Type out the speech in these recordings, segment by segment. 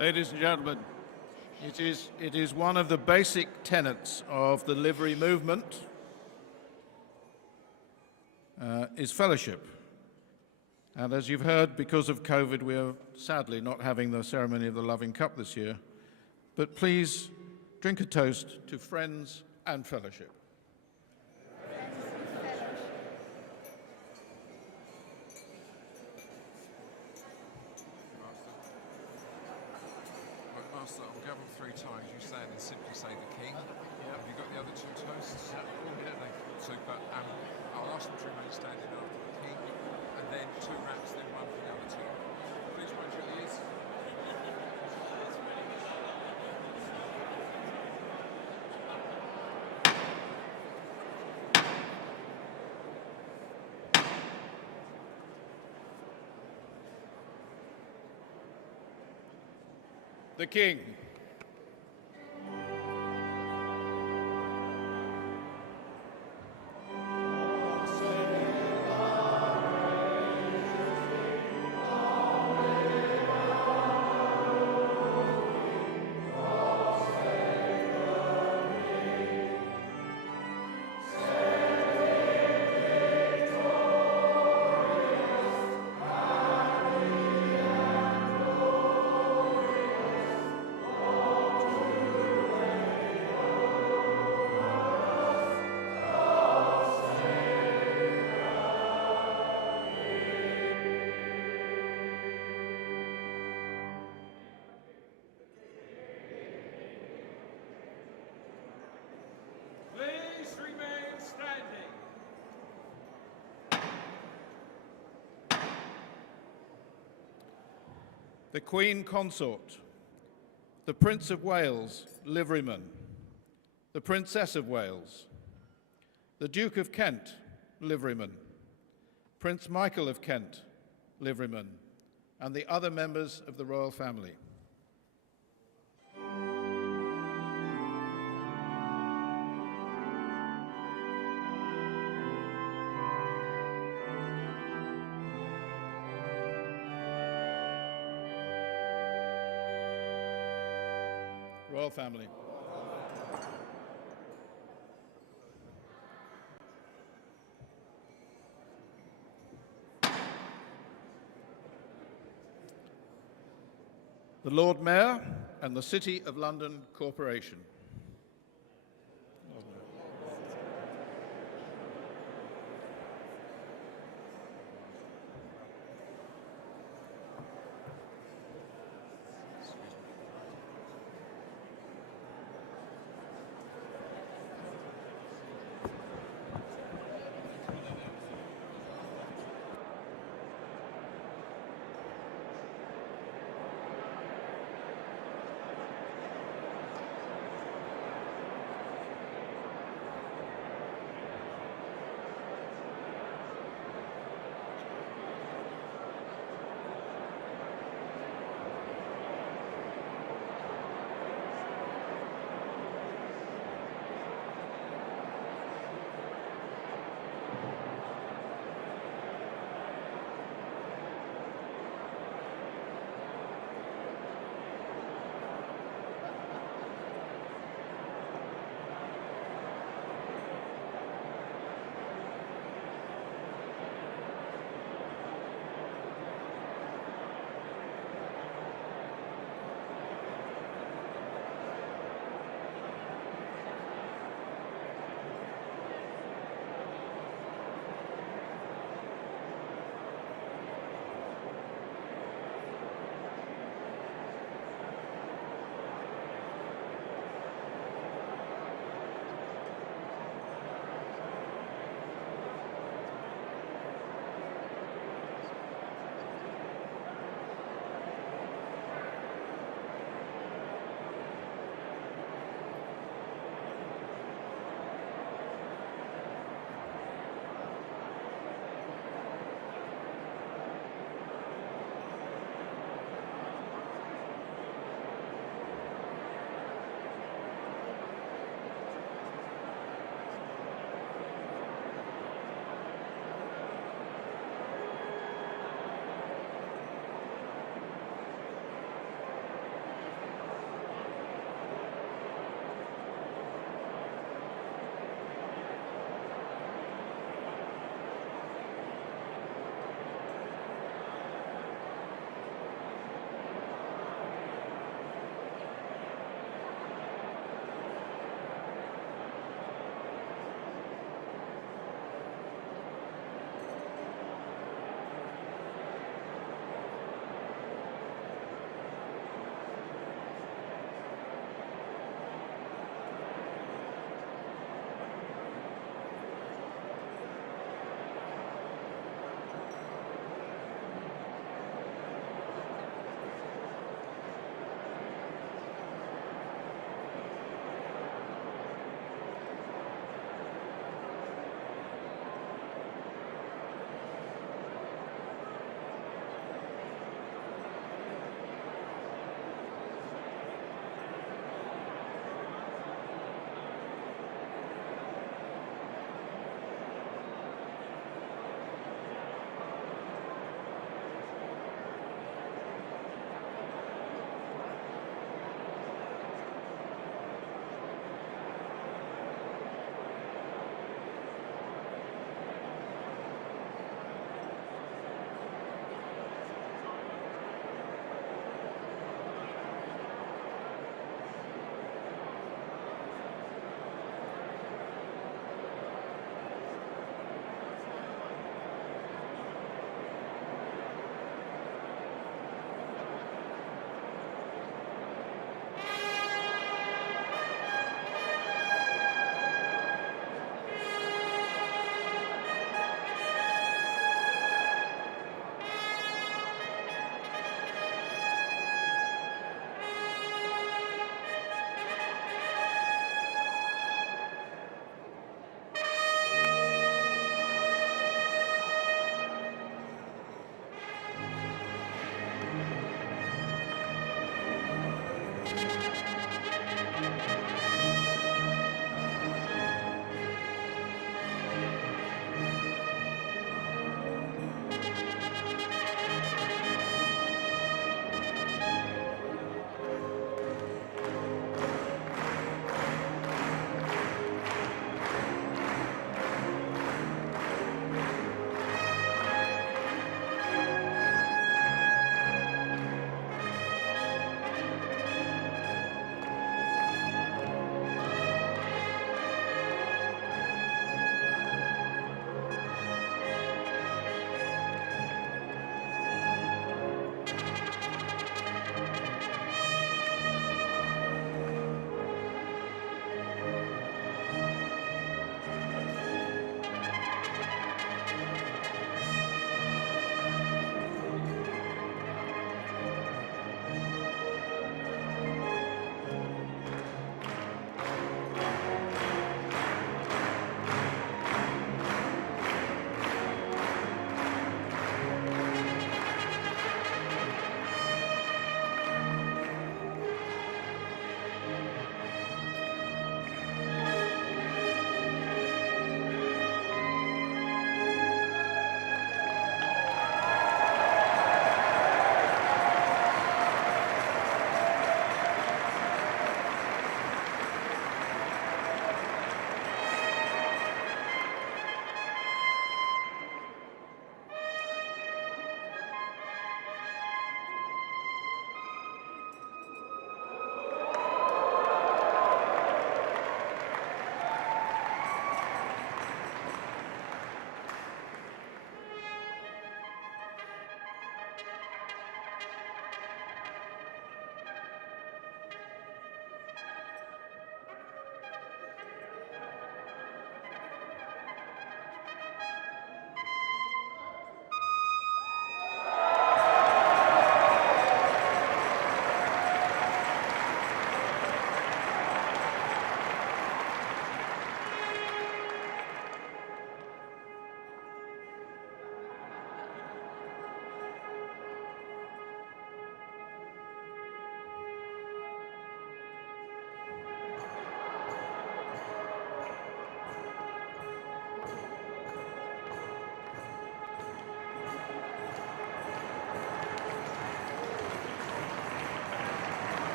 Ladies and gentlemen, it is one of the basic tenets of the livery movement is fellowship. And as you've heard, because of COVID, we are sadly not having the ceremony of the Loving Cup this year. But please drink a toast to friends and fellowship. Master, I'll gavel 3 times. You stand and simply say the King. Yeah. Have you got the other 2 toasts? Yeah. Super. I'll ask them to remain standing after the King, and then 2 raps, then 1 for the other 2. Please mind your ears. The King. The Queen Consort, the Prince of Wales, liveryman, the Princess of Wales, the Duke of Kent, liveryman, Prince Michael of Kent, liveryman, and the other members of the royal family. Royal family. The Lord Mayor and the City of London Corporation.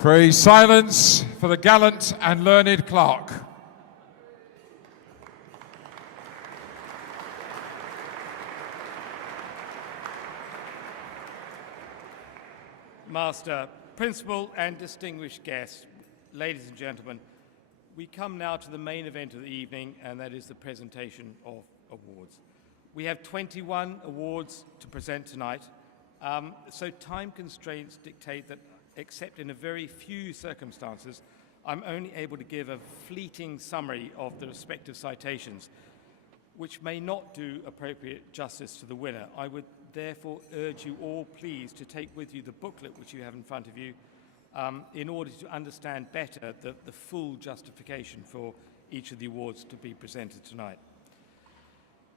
Praise silence for the gallant and learned clerk. Master, principal and distinguished guests, ladies and gentlemen, we come now to the main event of the evening, and that is the presentation of awards. We have 21 awards to present tonight, so time constraints dictate that, except in a very few circumstances, I'm only able to give a fleeting summary of the respective citations, which may not do appropriate justice to the winner. I would therefore urge you all, please, to take with you the booklet which you have in front of you in order to understand better the full justification for each of the awards to be presented tonight.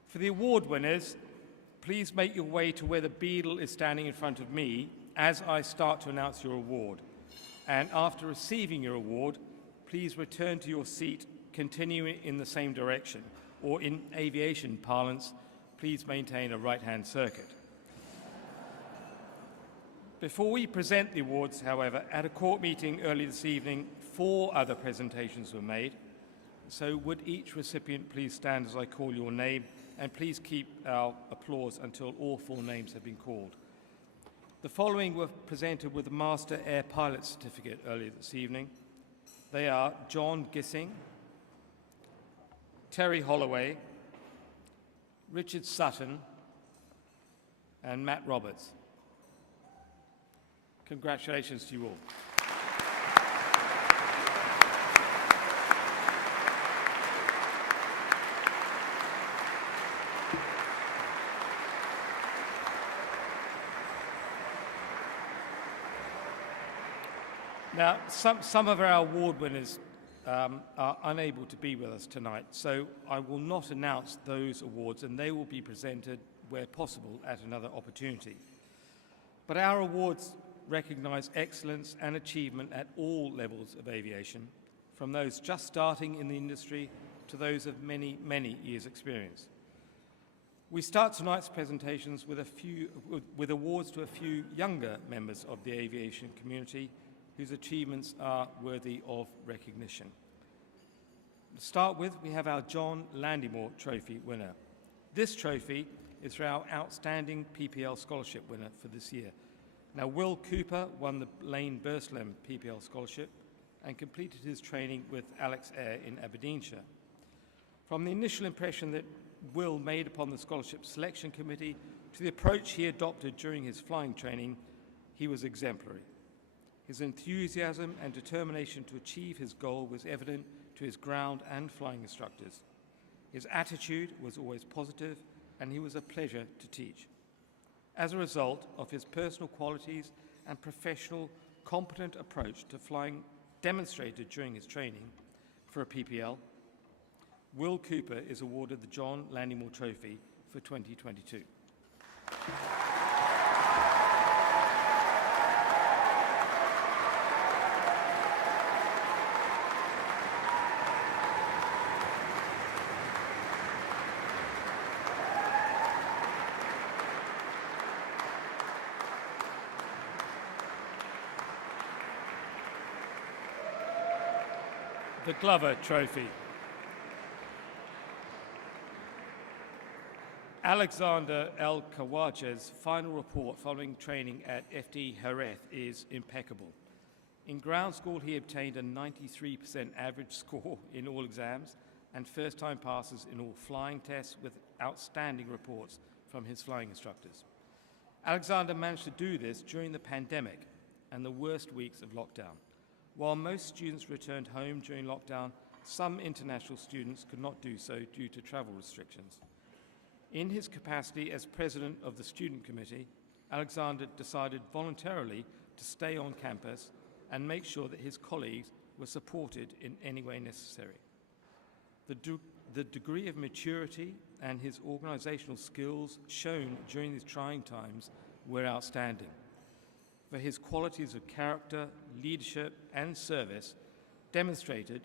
For the award winners, please make your way to where the beadle is standing in front of me as I start to announce your award. And after receiving your award, please return to your seat, continuing in the same direction, or in aviation parlance, please maintain a right-hand circuit. Before we present the awards, however, at a court meeting early this evening, 4 other presentations were made. So would each recipient please stand as I call your name, and please keep our applause until all 4 names have been called. The following were presented with the Master Air Pilot Certificate earlier this evening. They are John Gissing, Terry Holloway, Richard Sutton, and Matt Roberts. Congratulations to you all. Now, some of our award winners are unable to be with us tonight, so I will not announce those awards, and they will be presented where possible at another opportunity. But our awards recognize excellence and achievement at all levels of aviation, from those just starting in the industry to those of many, many years' experience. We start tonight's presentations with awards to a few younger members of the aviation community whose achievements are worthy of recognition. To start with, we have our John Landymore Trophy winner. This trophy is for our outstanding PPL scholarship winner for this year. Now, Will Cooper won the Lane Burslem PPL scholarship and completed his training with Alex Air in Aberdeenshire. From the initial impression that Will made upon the scholarship selection committee to the approach he adopted during his flying training, he was exemplary. His enthusiasm and determination to achieve his goal was evident to his ground and flying instructors. His attitude was always positive, and he was a pleasure to teach. As a result of his personal qualities and professional, competent approach to flying demonstrated during his training for a PPL, Will Cooper is awarded the John Landymore Trophy for 2022. The Glover Trophy. Alexander El Kawaja's final report following training at FD Jerez is impeccable. In ground school, he obtained a 93% average score in all exams and first-time passes in all flying tests with outstanding reports from his flying instructors. Alexander managed to do this during the pandemic and the worst weeks of lockdown. While most students returned home during lockdown, some international students could not do so due to travel restrictions. In his capacity as president of the student committee, Alexander decided voluntarily to stay on campus and make sure that his colleagues were supported in any way necessary. The degree of maturity and his organizational skills shown during these trying times were outstanding. For his qualities of character, leadership, and service demonstrated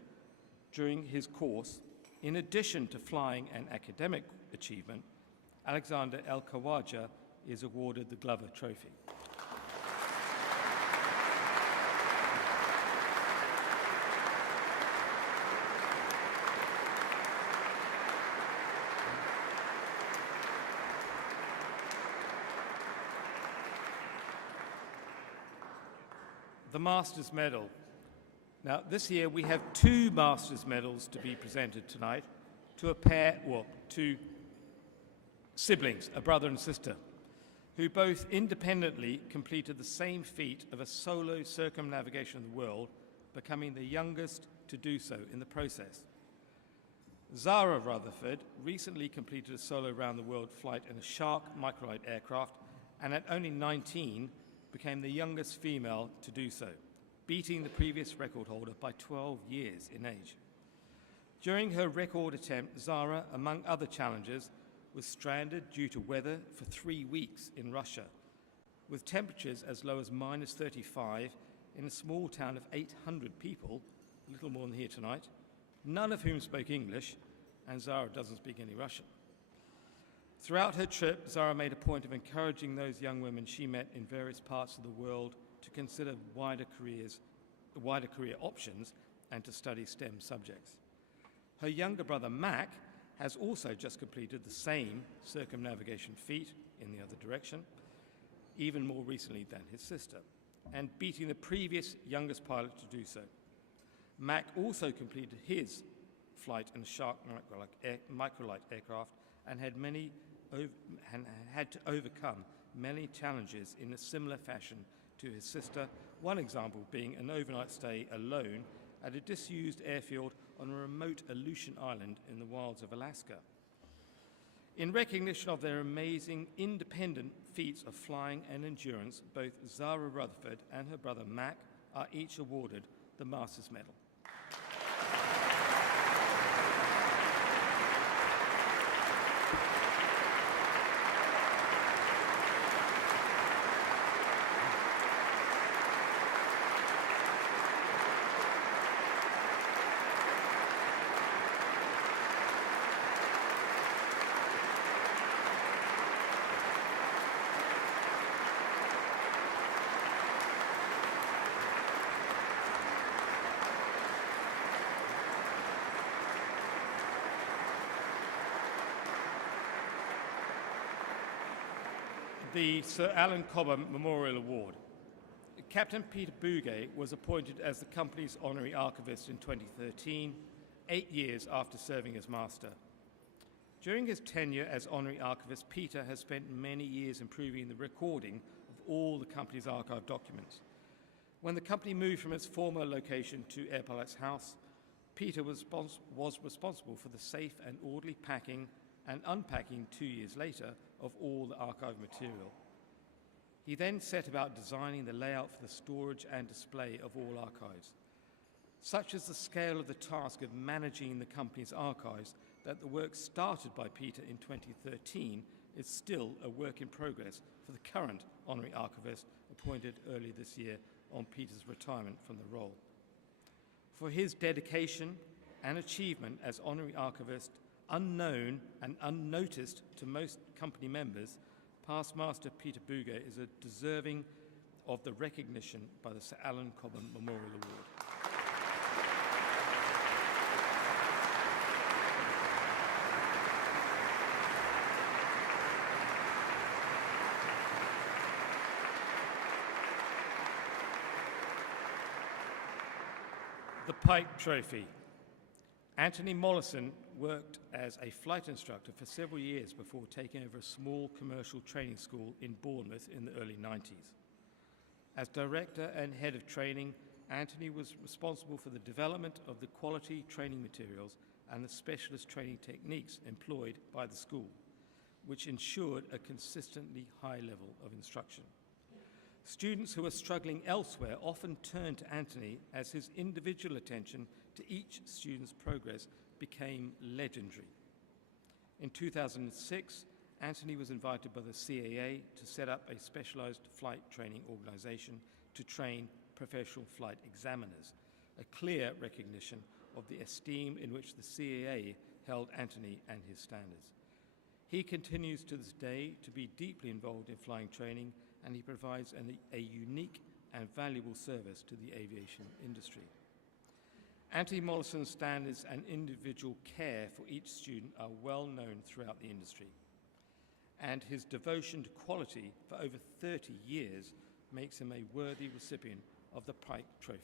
during his course, in addition to flying and academic achievement, Alexander El Kawaja is awarded the Glover Trophy. the Masters Medal. Now, this year we have 2 Masters Medals to be presented tonight to a pair, well, 2 siblings, a brother and sister, who both independently completed the same feat of a solo circumnavigation of the world, becoming the youngest to do so in the process. Zara Rutherford recently completed a solo round-the-world flight in a Shark microlight aircraft, and at only 19 became the youngest female to do so, beating the previous record holder by 12 years in age. During her record attempt, Zara, among other challenges, was stranded due to weather for 3 weeks in Russia, with temperatures as low as minus 35 in a small town of 800 people, a little more than here tonight, none of whom spoke English, and Zara doesn't speak any Russian. Throughout her trip, Zara made a point of encouraging those young women she met in various parts of the world to consider wider career options and to study STEM subjects. Her younger brother, Mac, has also just completed the same circumnavigation feat in the other direction, even more recently than his sister, and beating the previous youngest pilot to do so. Mac also completed his flight in a Shark microlight aircraft and had to overcome many challenges in a similar fashion to his sister, one example being an overnight stay alone at a disused airfield on a remote Aleutian island in the wilds of Alaska. In recognition of their amazing independent feats of flying and endurance, both Zara Rutherford and her brother Mac are each awarded the Masters Medal. The Sir Alan Cobham Memorial Award. Captain Peter Bugay was appointed as the company's honorary archivist in 2013, 8 years after serving as master. During his tenure as honorary archivist, Peter has spent many years improving the recording of all the company's archive documents. When the company moved from its former location to Air Pilots House, Peter was responsible for the safe and orderly packing and unpacking 2 years later of all the archive material. He then set about designing the layout for the storage and display of all archives. Such is the scale of the task of managing the company's archives that the work started by Peter in 2013 is still a work in progress for the current honorary archivist appointed earlier this year on Peter's retirement from the role. For his dedication and achievement as honorary archivist, unknown and unnoticed to most company members, past master Peter Bugay is deserving of the recognition by the Sir Alan Cobham Memorial Award. The Pike Trophy. Anthony Mollison worked as a flight instructor for several years before taking over a small commercial training school in Bournemouth in the early 90s. As director and head of training, Anthony was responsible for the development of the quality training materials and the specialist training techniques employed by the school, which ensured a consistently high level of instruction. Students who were struggling elsewhere often turned to Anthony as his individual attention to each student's progress became legendary. In 2006, Anthony was invited by the CAA to set up a specialized flight training organization to train professional flight examiners, a clear recognition of the esteem in which the CAA held Anthony and his standards. He continues to this day to be deeply involved in flying training, and he provides a unique and valuable service to the aviation industry. Anthony Mollison's standards and individual care for each student are well known throughout the industry, and his devotion to quality for over 30 years makes him a worthy recipient of the Pike Trophy.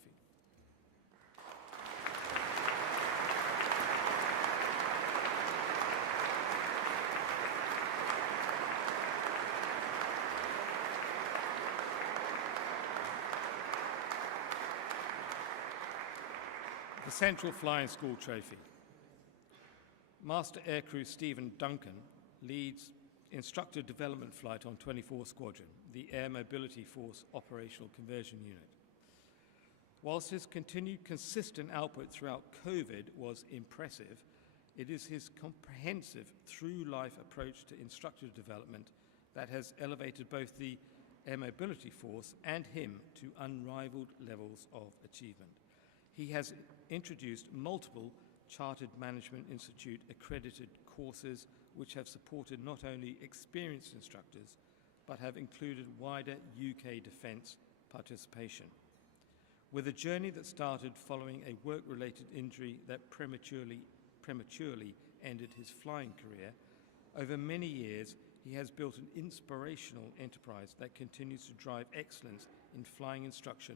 The Central Flying School Trophy. Master Aircrew Stephen Duncan leads Instructor Development Flight on 24 Squadron, the Air Mobility Force Operational Conversion Unit. Whilst his continued consistent output throughout COVID was impressive, it is his comprehensive through-life approach to instructor development that has elevated both the Air Mobility Force and him to unrivaled levels of achievement. He has introduced multiple Chartered Management Institute accredited courses which have supported not only experienced instructors but have included wider UK defence participation. With a journey that started following a work-related injury that prematurely ended his flying career, over many years he has built an inspirational enterprise that continues to drive excellence in flying instruction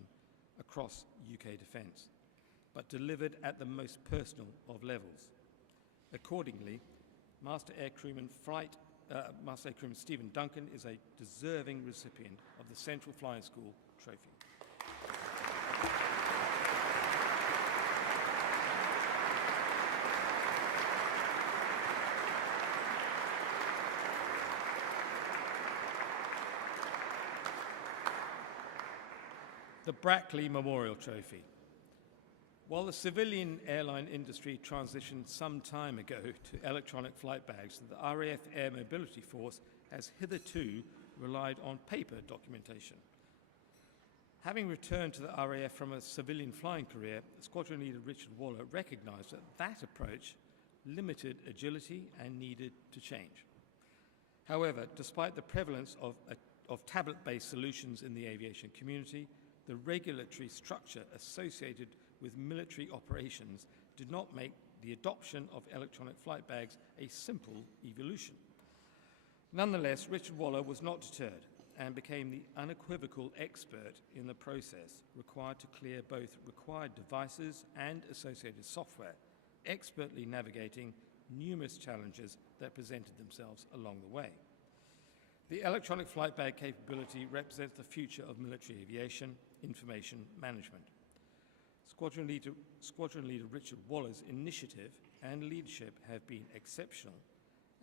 across UK defence, but delivered at the most personal of levels. Accordingly, Master Aircrewman Stephen Duncan is a deserving recipient of the Central Flying School Trophy. The Brackley Memorial Trophy. While the civilian airline industry transitioned some time ago to electronic flight bags, the RAF Air Mobility Force has hitherto relied on paper documentation. Having returned to the RAF from a civilian flying career, Squadron Leader Richard Waller recognised that that approach limited agility and needed to change. However, despite the prevalence of tablet-based solutions in the aviation community, the regulatory structure associated with military operations did not make the adoption of electronic flight bags a simple evolution. Nonetheless, Richard Waller was not deterred and became the unequivocal expert in the process required to clear both required devices and associated software, expertly navigating numerous challenges that presented themselves along the way. The electronic flight bag capability represents the future of military aviation information management. Squadron Leader Richard Waller's initiative and leadership have been exceptional,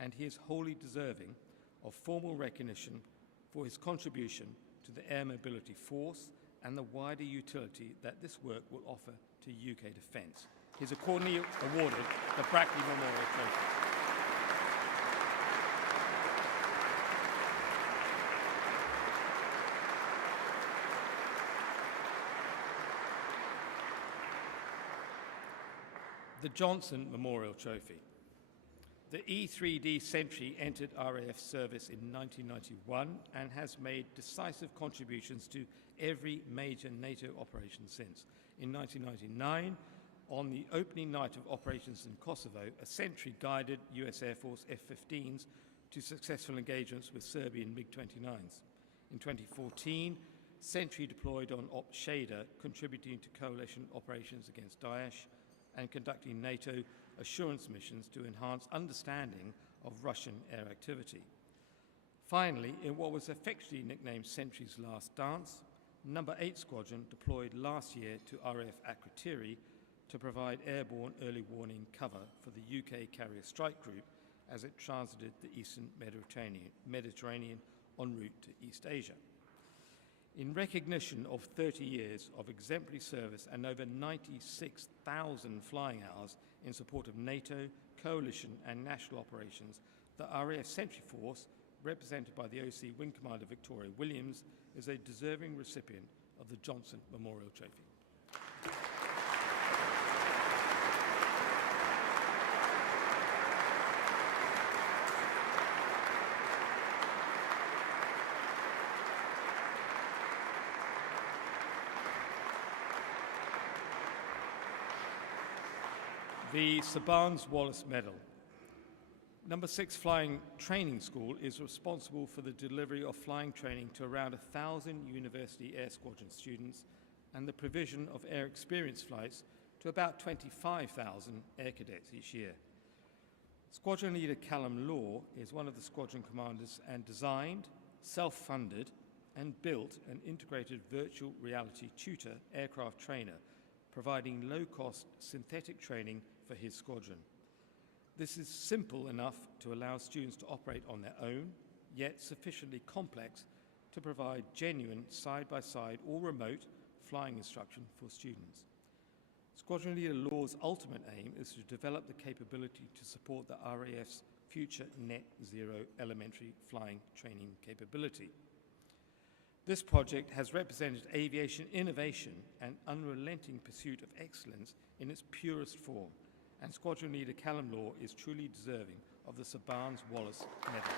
and he is wholly deserving of formal recognition for his contribution to the Air Mobility Force and the wider utility that this work will offer to UK defence. He is accordingly awarded the Brackley Memorial Trophy. The Johnson Memorial Trophy. The E-3D Sentry entered RAF service in 1991 and has made decisive contributions to every major NATO operation since. In 1999, on the opening night of operations in Kosovo, a Sentry guided US Air Force F-15s to successful engagements with Serbian MiG-29s. In 2014, Sentry deployed on Op Shader, contributing to coalition operations against Daesh and conducting NATO assurance missions to enhance understanding of Russian air activity. Finally, in what was affectionately nicknamed Sentry's Last Dance, No. 8 Squadron deployed last year to RAF Akrotiri to provide airborne early warning cover for the UK Carrier Strike Group as it transited the eastern Mediterranean en route to East Asia. In recognition of 30 years of exemplary service and over 96,000 flying hours in support of NATO, coalition and national operations, the RAF Sentry Force, represented by the OC Wing Commander Victoria Williams, is a deserving recipient of the Johnson Memorial Trophy. The Sir Barnes Wallace Medal. No. 6 Flying Training School is responsible for the delivery of flying training to around 1,000 University Air Squadron students and the provision of air experience flights to about 25,000 air cadets each year. Squadron Leader Callum Law is one of the squadron commanders and designed, self-funded, and built an integrated virtual reality tutor aircraft trainer, providing low-cost synthetic training for his squadron. This is simple enough to allow students to operate on their own, yet sufficiently complex to provide genuine side-by-side or remote flying instruction for students. Squadron Leader Law's ultimate aim is to develop the capability to support the RAF's future net zero elementary flying training capability. This project has represented aviation innovation and unrelenting pursuit of excellence in its purest form, and Squadron Leader Callum Law is truly deserving of the Sir Barnes-Wallis Medal.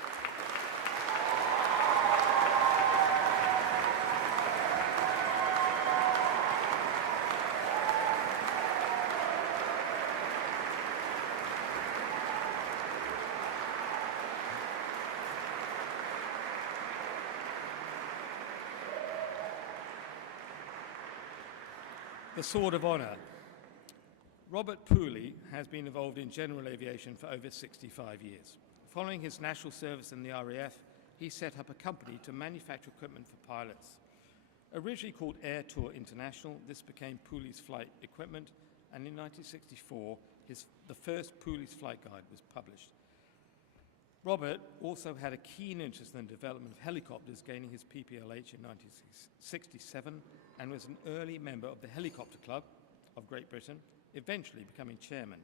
The Sword of Honour. Robert Pooley has been involved in general aviation for over 65 years. Following his national service in the RAF, he set up a company to manufacture equipment for pilots. Originally called Air Tour International, this became Pooley's flight equipment, and in 1964, the first Pooley's flight guide was published. Robert also had a keen interest in the development of helicopters, gaining his PPLH in 1967, and was an early member of the Helicopter Club of Great Britain, eventually becoming chairman.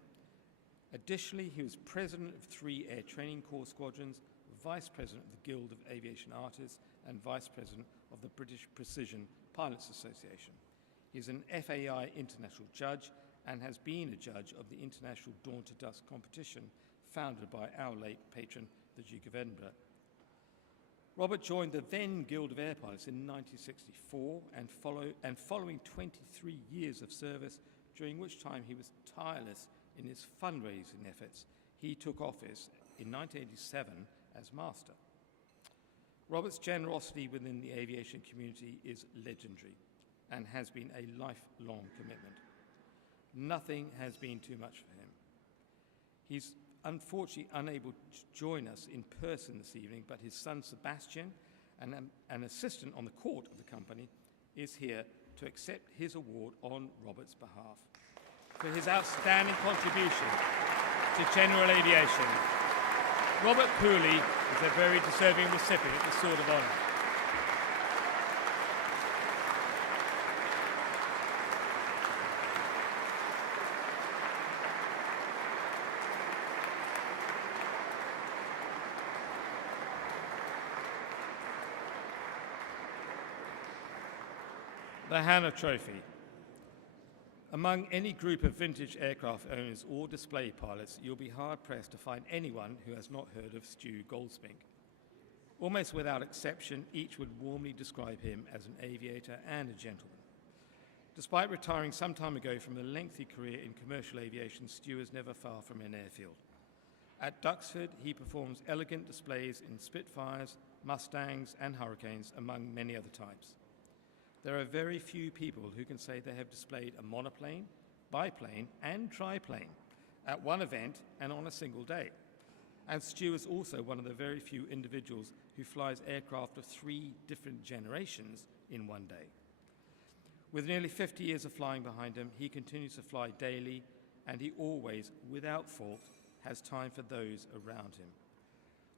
Additionally, he was president of 3 Air Training Corps squadrons, vice president of the Guild of Aviation Artists, and vice president of the British Precision Pilots Association. He is an FAI international judge and has been a judge of the International Dawn to Dusk competition founded by our late patron, the Duke of Edinburgh. Robert joined the then Guild of Air Pilots in 1964 and following 23 years of service, during which time he was tireless in his fundraising efforts, he took office in 1987 as Master. Robert's generosity within the aviation community is legendary and has been a lifelong commitment. Nothing has been too much for him. He's unfortunately unable to join us in person this evening, but his son Sebastian, an assistant on the court of the company, is here to accept his award on Robert's behalf for his outstanding contribution to general aviation. Robert Pooley is a very deserving recipient of the Sword of Honour. The Hannah Trophy. Among any group of vintage aircraft owners or display pilots, you'll be hard-pressed to find anyone who has not heard of Stu Goldspink. Almost without exception, each would warmly describe him as an aviator and a gentleman. Despite retiring some time ago from a lengthy career in commercial aviation, Stu is never far from an airfield. At Duxford, he performs elegant displays in Spitfires, Mustangs, and Hurricanes, among many other types. There are very few people who can say they have displayed a monoplane, biplane, and triplane at one event and on a single day. And Stu is also one of the very few individuals who flies aircraft of 3 different generations in one day. With nearly 50 years of flying behind him, he continues to fly daily, and he always, without fault, has time for those around him.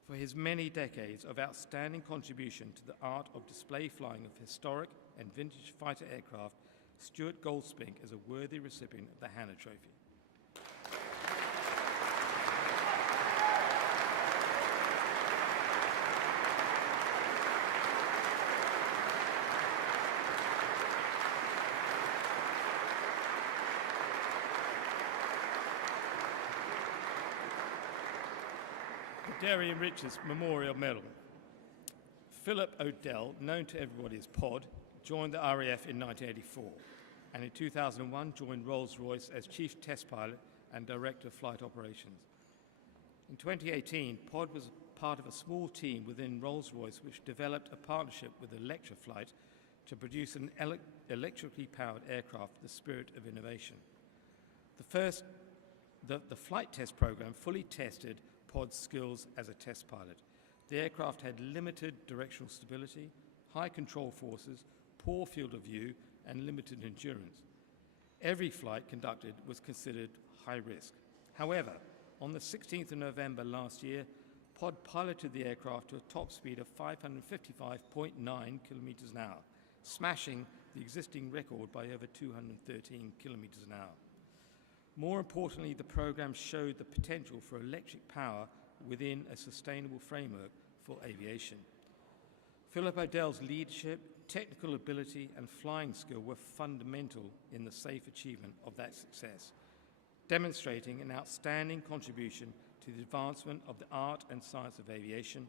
For his many decades of outstanding contribution to the art of display flying of historic and vintage fighter aircraft, Stuart Goldspink is a worthy recipient of the Hannah Trophy. The Darian Richards Memorial Medal. Philip O'Dell, known to everybody as Pod, joined the RAF in 1984, and in 2001 joined Rolls-Royce as Chief Test Pilot and Director of Flight Operations. In 2018, Pod was part of a small team within Rolls-Royce which developed a partnership with Electroflight to produce an electrically powered aircraft, the spirit of innovation. The flight test program fully tested Pod's skills as a test pilot. The aircraft had limited directional stability, high control forces, poor field of view, and limited endurance. Every flight conducted was considered high risk. However, on the 16th of November last year, Pod piloted the aircraft to a top speed of 555.9 kilometers an hour, smashing the existing record by over 213 kilometers an hour. More importantly, the program showed the potential for electric power within a sustainable framework for aviation. Philip O'Dell's leadership, technical ability, and flying skill were fundamental in the safe achievement of that success, demonstrating an outstanding contribution to the advancement of the art and science of aviation,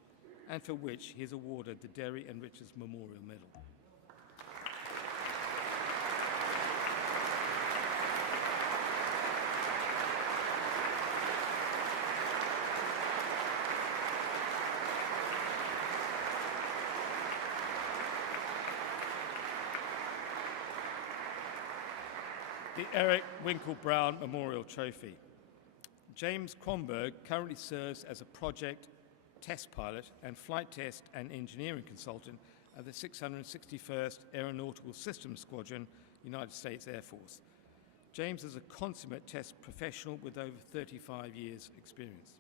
and for which he is awarded the Derry and Richards Memorial Medal. The Eric Winkle Brown Memorial Trophy. James Kronberg currently serves as a project test pilot and flight test and engineering consultant at the 661st Aeronautical Systems Squadron, United States Air Force. James is a consummate test professional with over 35 years' experience.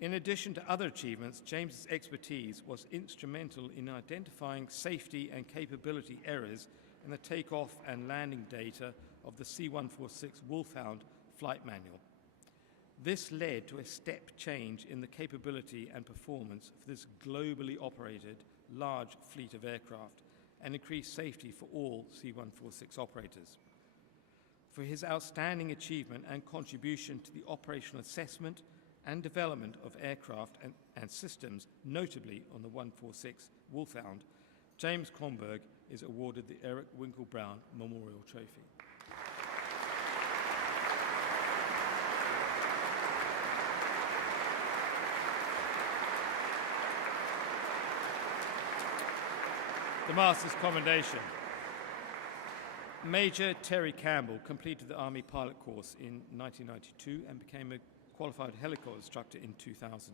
In addition to other achievements, James's expertise was instrumental in identifying safety and capability errors in the takeoff and landing data of the C-146 Wolfhound flight manual. This led to a step change in the capability and performance of this globally operated large fleet of aircraft and increased safety for all C-146 operators. For his outstanding achievement and contribution to the operational assessment and development of aircraft and systems, notably on the 146 Wolfhound, James Kronberg is awarded the Eric Winkle Brown Memorial Trophy. The Master's Commendation. Major Terry Campbell completed the Army pilot course in 1992 and became a qualified helicopter instructor in 2000.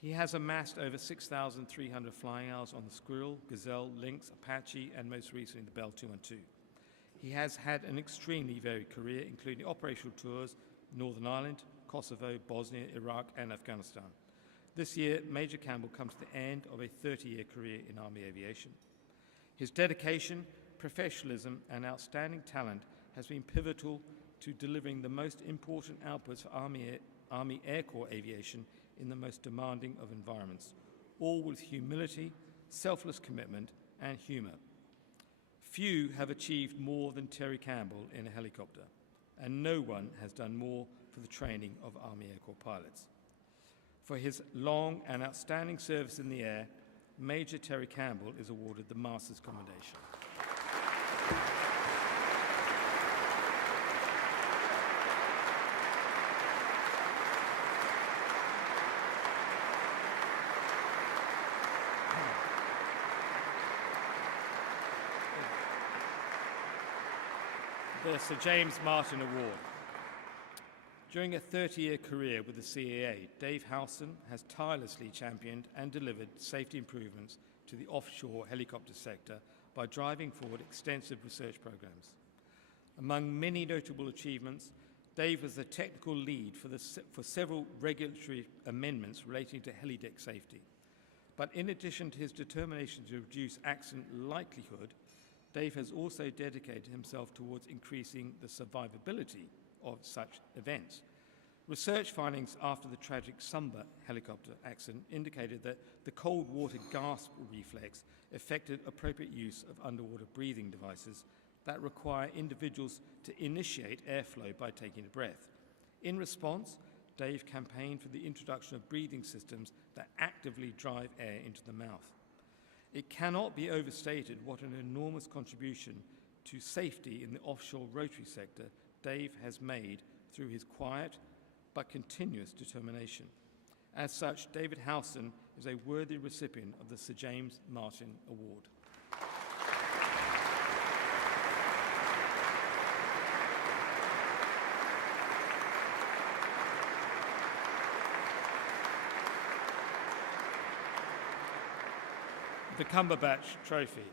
He has amassed over 6,300 flying hours on the Squirrel, Gazelle, Lynx, Apache, and most recently the Bell 212. He has had an extremely varied career, including operational tours, Northern Ireland, Kosovo, Bosnia, Iraq, and Afghanistan. This year, Major Campbell comes to the end of a 30-year career in Army aviation. His dedication, professionalism, and outstanding talent has been pivotal to delivering the most important outputs for Army Air Corps aviation in the most demanding of environments, all with humility, selfless commitment, and humor. Few have achieved more than Terry Campbell in a helicopter, and no one has done more for the training of Army Air Corps pilots. For his long and outstanding service in the air, Major Terry Campbell is awarded the Master's Commendation. The Sir James Martin Award. During a 30-year career with the CAA, Dave Howson has tirelessly championed and delivered safety improvements to the offshore helicopter sector by driving forward extensive research programs. Among many notable achievements, Dave was the technical lead for several regulatory amendments relating to helideck safety. But in addition to his determination to reduce accident likelihood, Dave has also dedicated himself towards increasing the survivability of such events. Research findings after the tragic Sumba helicopter accident indicated that the cold water gasp reflex affected appropriate use of underwater breathing devices that require individuals to initiate airflow by taking a breath. In response, Dave campaigned for the introduction of breathing systems that actively drive air into the mouth. It cannot be overstated what an enormous contribution to safety in the offshore rotary sector Dave has made through his quiet but continuous determination. As such, David Howson is a worthy recipient of the Sir James Martin Award. The Cumberbatch Trophy.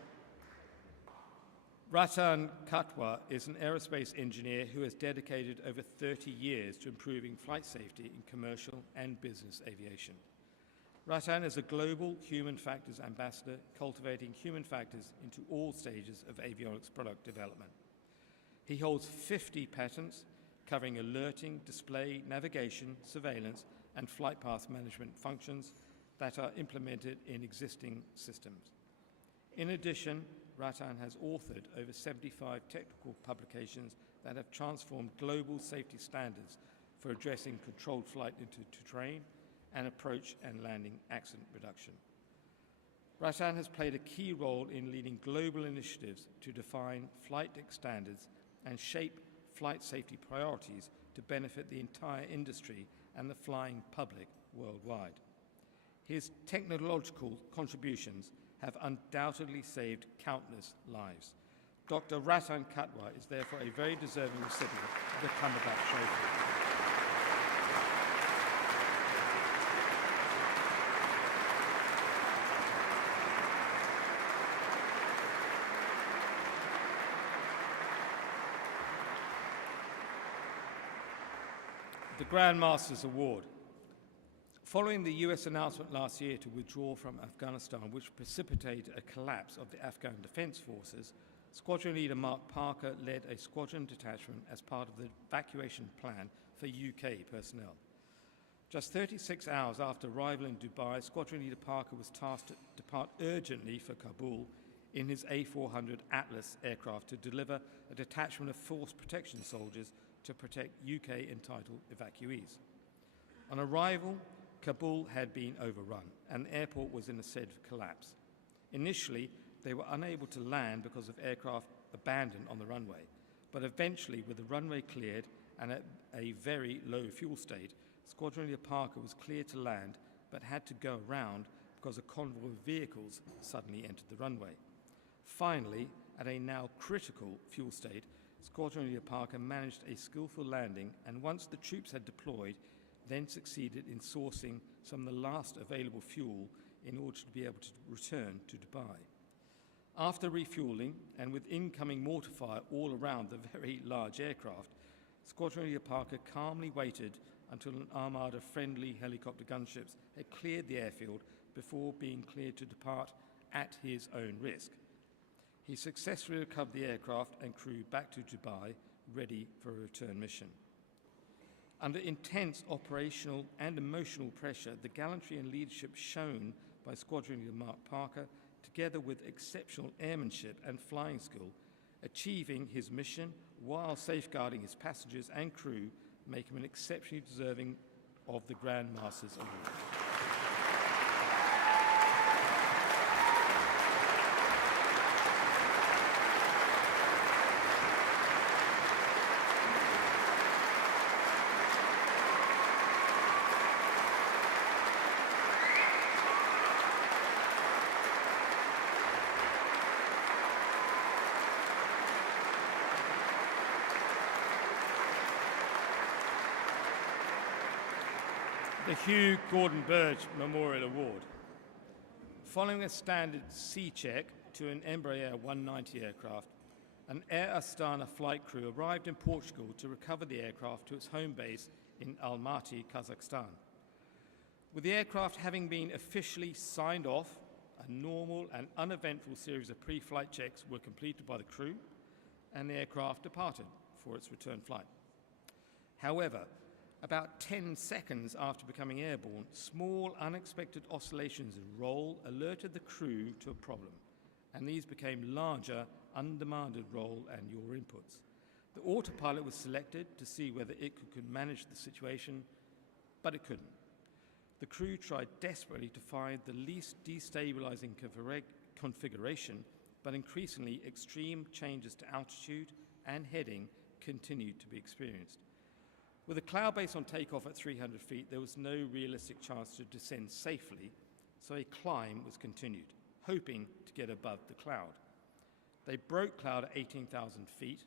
Ratan Katwa is an aerospace engineer who has dedicated over 30 years to improving flight safety in commercial and business aviation. Ratan is a global human factors ambassador, cultivating human factors into all stages of avionics product development. He holds 50 patents covering alerting, display, navigation, surveillance, and flight path management functions that are implemented in existing systems. In addition, Ratan has authored over 75 technical publications that have transformed global safety standards for addressing controlled flight into terrain and approach and landing accident reduction. Ratan has played a key role in leading global initiatives to define flight deck standards and shape flight safety priorities to benefit the entire industry and the flying public worldwide. His technological contributions have undoubtedly saved countless lives. Dr. Ratan Katwa is therefore a very deserving recipient of the Cumberbatch Trophy. The Grand Masters Award. Following the US announcement last year to withdraw from Afghanistan, which precipitated a collapse of the Afghan Defense Forces, Squadron Leader Mark Parker led a squadron detachment as part of the evacuation plan for UK personnel. Just 36 hours after arrival in Dubai, Squadron Leader Parker was tasked to depart urgently for Kabul in his A400 Atlas aircraft to deliver a detachment of force protection soldiers to protect UK entitled evacuees. On arrival, Kabul had been overrun and the airport was in a state of collapse. Initially, they were unable to land because of aircraft abandoned on the runway, but eventually, with the runway cleared and at a very low fuel state, Squadron Leader Parker was cleared to land but had to go around because a convoy of vehicles suddenly entered the runway. Finally, at a now critical fuel state, Squadron Leader Parker managed a skillful landing, and once the troops had deployed, then succeeded in sourcing some of the last available fuel in order to be able to return to Dubai. After refueling and with incoming mortar fire all around the very large aircraft, Squadron Leader Parker calmly waited until an armada of friendly helicopter gunships had cleared the airfield before being cleared to depart at his own risk. He successfully recovered the aircraft and crew back to Dubai, ready for a return mission. Under intense operational and emotional pressure, the gallantry and leadership shown by Squadron Leader Mark Parker, together with exceptional airmanship and flying skill, achieving his mission while safeguarding his passengers and crew, make him an exceptionally deserving of the Grand Masters Award. The Hugh Gordon Burge Memorial Award. Following a standard C check to an Embraer 190 aircraft, an Air Astana flight crew arrived in Portugal to recover the aircraft to its home base in Almaty, Kazakhstan. With the aircraft having been officially signed off, a normal and uneventful series of pre-flight checks were completed by the crew, and the aircraft departed for its return flight. However, about 10 seconds after becoming airborne, small unexpected oscillations in roll alerted the crew to a problem, and these became larger, undemanded roll and yaw inputs. The autopilot was selected to see whether it could manage the situation, but it couldn't. The crew tried desperately to find the least destabilizing configuration, but increasingly extreme changes to altitude and heading continued to be experienced. With a cloud base on takeoff at 300 feet, there was no realistic chance to descend safely, so a climb was continued, hoping to get above the cloud. They broke cloud at 18,000 feet.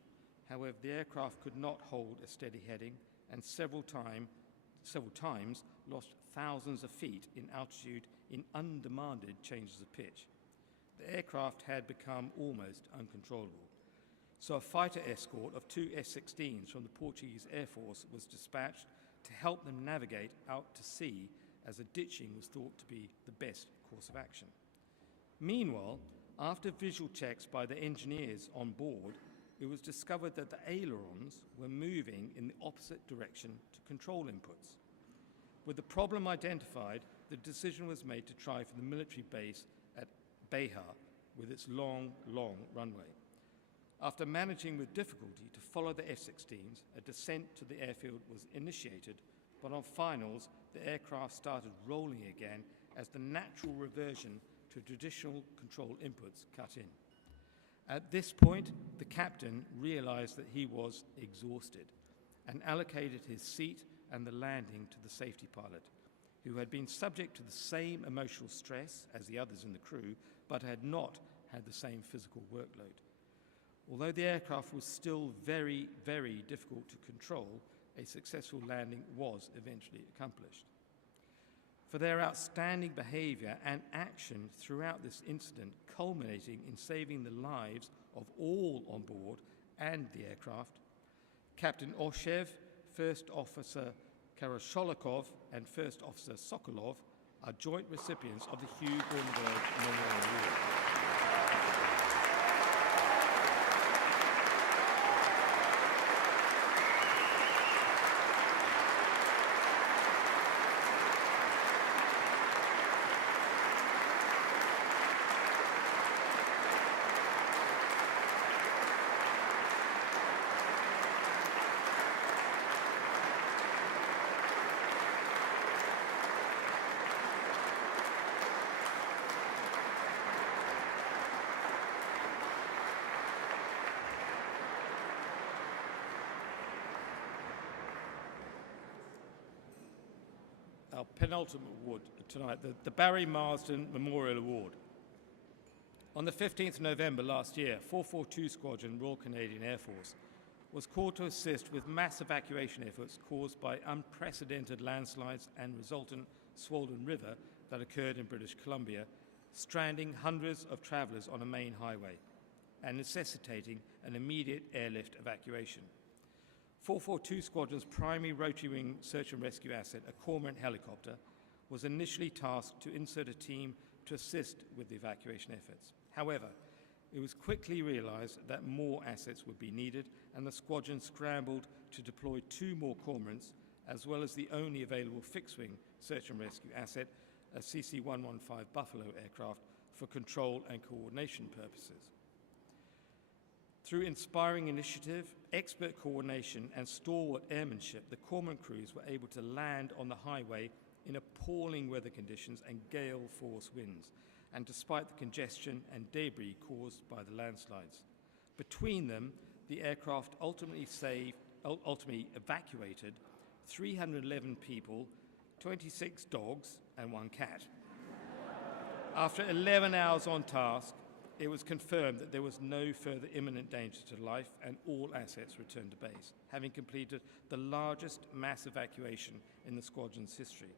However, the aircraft could not hold a steady heading and several times lost thousands of feet in altitude in undemanded changes of pitch. the aircraft had become almost uncontrollable. So a fighter escort of 2 F-16s from the Portuguese Air Force was dispatched to help them navigate out to sea, as a ditching was thought to be the best course of action. Meanwhile, after visual checks by the engineers on board, it was discovered that the ailerons were moving in the opposite direction to control inputs. With the problem identified, the decision was made to try for the military base at Beja with its long runway. After managing with difficulty to follow the F-16s, a descent to the airfield was initiated, but on finals, the aircraft started rolling again as the natural reversion to traditional control inputs cut in. At this point, the captain realized that he was exhausted and allocated his seat and the landing to the safety pilot, who had been subject to the same emotional stress as the others in the crew, but had not had the same physical workload. Although the aircraft was still very, very difficult to control, a successful landing was eventually accomplished. For their outstanding behavior and action throughout this incident, culminating in saving the lives of all on board and the aircraft, Captain Oshev, First Officer Karasholikov, and First Officer Sokolov are joint recipients of the Hugh Bordenberg Memorial Award. Our penultimate award tonight, the Barry Marsden Memorial Award. On the 15th of November last year, 442 Squadron, Royal Canadian Air Force, was called to assist with mass evacuation efforts caused by unprecedented landslides and resultant swollen river that occurred in British Columbia, stranding hundreds of travellers on a main highway and necessitating an immediate airlift evacuation. 442 Squadron's primary rotary wing search and rescue asset, a Cormorant helicopter, was initially tasked to insert a team to assist with the evacuation efforts. However, it was quickly realized that more assets would be needed, and the squadron scrambled to deploy 2 more Cormorants, as well as the only available fixed-wing search and rescue asset, a CC-115 Buffalo aircraft, for control and coordination purposes. Through inspiring initiative, expert coordination, and stalwart airmanship, the Cormorant crews were able to land on the highway in appalling weather conditions and gale-force winds, and despite the congestion and debris caused by the landslides. Between them, the aircraft ultimately evacuated 311 people, 26 dogs, and 1 cat. After 11 hours on task, it was confirmed that there was no further imminent danger to life, and all assets returned to base, having completed the largest mass evacuation in the squadron's history.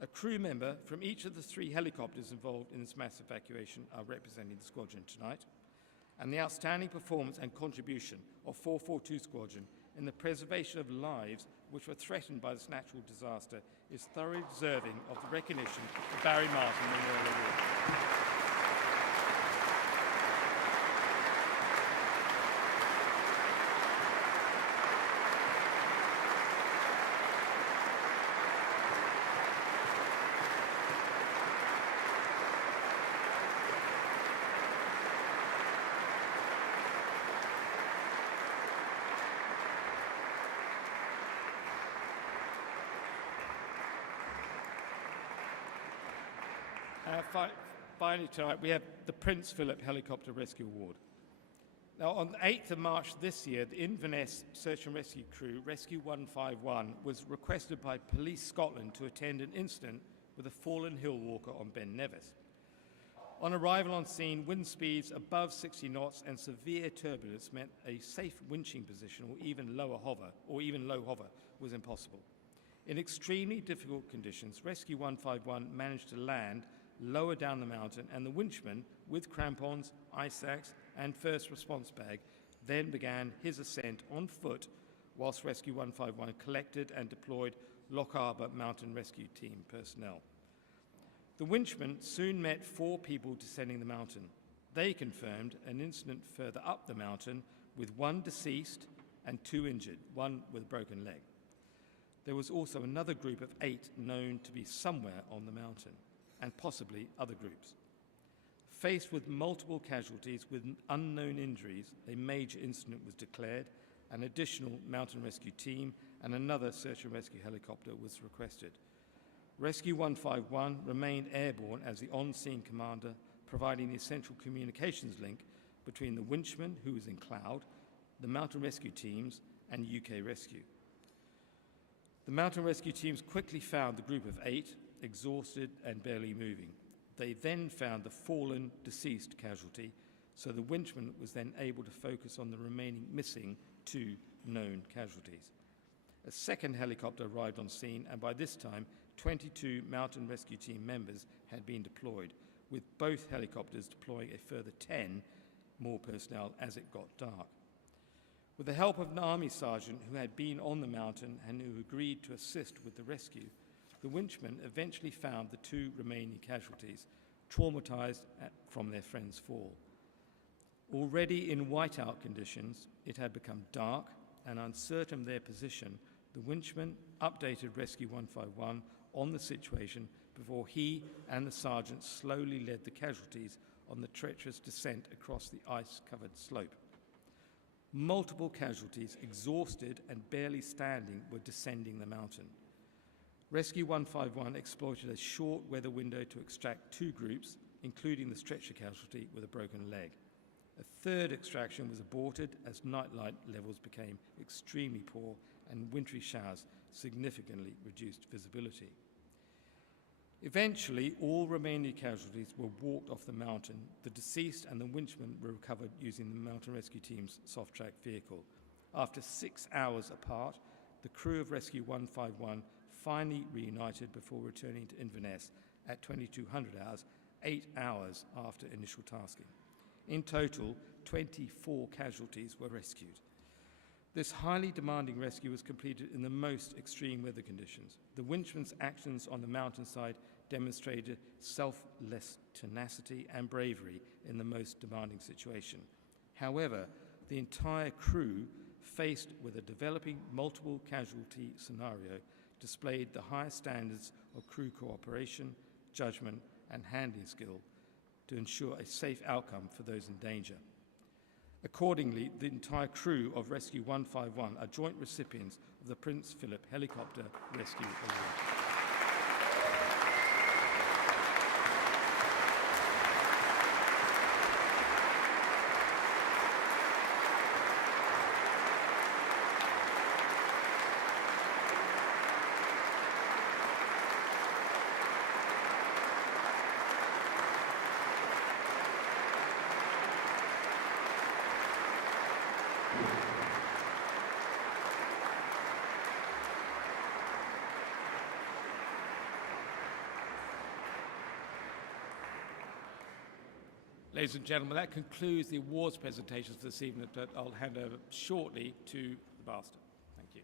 A crew member from each of the 3 helicopters involved in this mass evacuation are representing the squadron tonight, and the outstanding performance and contribution of 442 Squadron in the preservation of lives which were threatened by this natural disaster is thoroughly deserving of the recognition of Barry Marsden Memorial Award. Finally tonight, we have the Prince Philip Helicopter Rescue Award. Now, on the 8th of March this year, the Inverness Search and Rescue Crew, Rescue 151, was requested by Police Scotland to attend an incident with a fallen hill walker on Ben Nevis. On arrival on scene, wind speeds above 60 knots and severe turbulence meant a safe winching position or even low hover was impossible. In extremely difficult conditions, Rescue 151 managed to land lower down the mountain, and the winchman with crampons, ice axe, and first response bag, then began his ascent on foot whilst Rescue 151 collected and deployed Loch Harbour Mountain Rescue Team personnel. The winchmen soon met 4 people descending the mountain. They confirmed an incident further up the mountain with 1 deceased and 2 injured, 1 with a broken leg. There was also another group of 8 known to be somewhere on the mountain, and possibly other groups. Faced with multiple casualties with unknown injuries, a major incident was declared, an additional mountain rescue team and another search and rescue helicopter was requested. Rescue 151 remained airborne as the on-scene commander, providing the essential communications link between the winchman, who was in cloud, the mountain rescue teams, and UK Rescue. The mountain rescue teams quickly found the group of 8, exhausted and barely moving. They then found the fallen, deceased casualty, so the winchman was then able to focus on the remaining missing 2 known casualties. A second helicopter arrived on scene, and by this time, 22 mountain rescue team members had been deployed, with both helicopters deploying a further 10 more personnel as it got dark. With the help of an army sergeant who had been on the mountain and who agreed to assist with the rescue, the winchmen eventually found the 2 remaining casualties, traumatized from their friend's fall. Already in whiteout conditions, it had become dark and uncertain of their position. The winchman updated Rescue 151 on the situation before he and the sergeant slowly led the casualties on the treacherous descent across the ice-covered slope. Multiple casualties, exhausted and barely standing, were descending the mountain. Rescue 151 exploited a short weather window to extract 2 groups, including the stretcher casualty with a broken leg. A third extraction was aborted as nightlight levels became extremely poor and wintry showers significantly reduced visibility. Eventually, all remaining casualties were walked off the mountain. The deceased and the winchman were recovered using the mountain rescue team's soft-track vehicle. After 6 hours apart, the crew of Rescue 151 finally reunited before returning to Inverness at 2200 hours, 8 hours after initial tasking. In total, 24 casualties were rescued. This highly demanding rescue was completed in the most extreme weather conditions. The winchman's actions on the mountainside demonstrated selfless tenacity and bravery in the most demanding situation. However, the entire crew, faced with a developing multiple casualty scenario, displayed the highest standards of crew cooperation, judgment, and handling skill to ensure a safe outcome for those in danger. Accordingly, the entire crew of Rescue 151 are joint recipients of the Prince Philip Helicopter Rescue Award. Ladies and gentlemen, that concludes the awards presentations for this evening, but I'll hand over shortly to the Master. Thank you.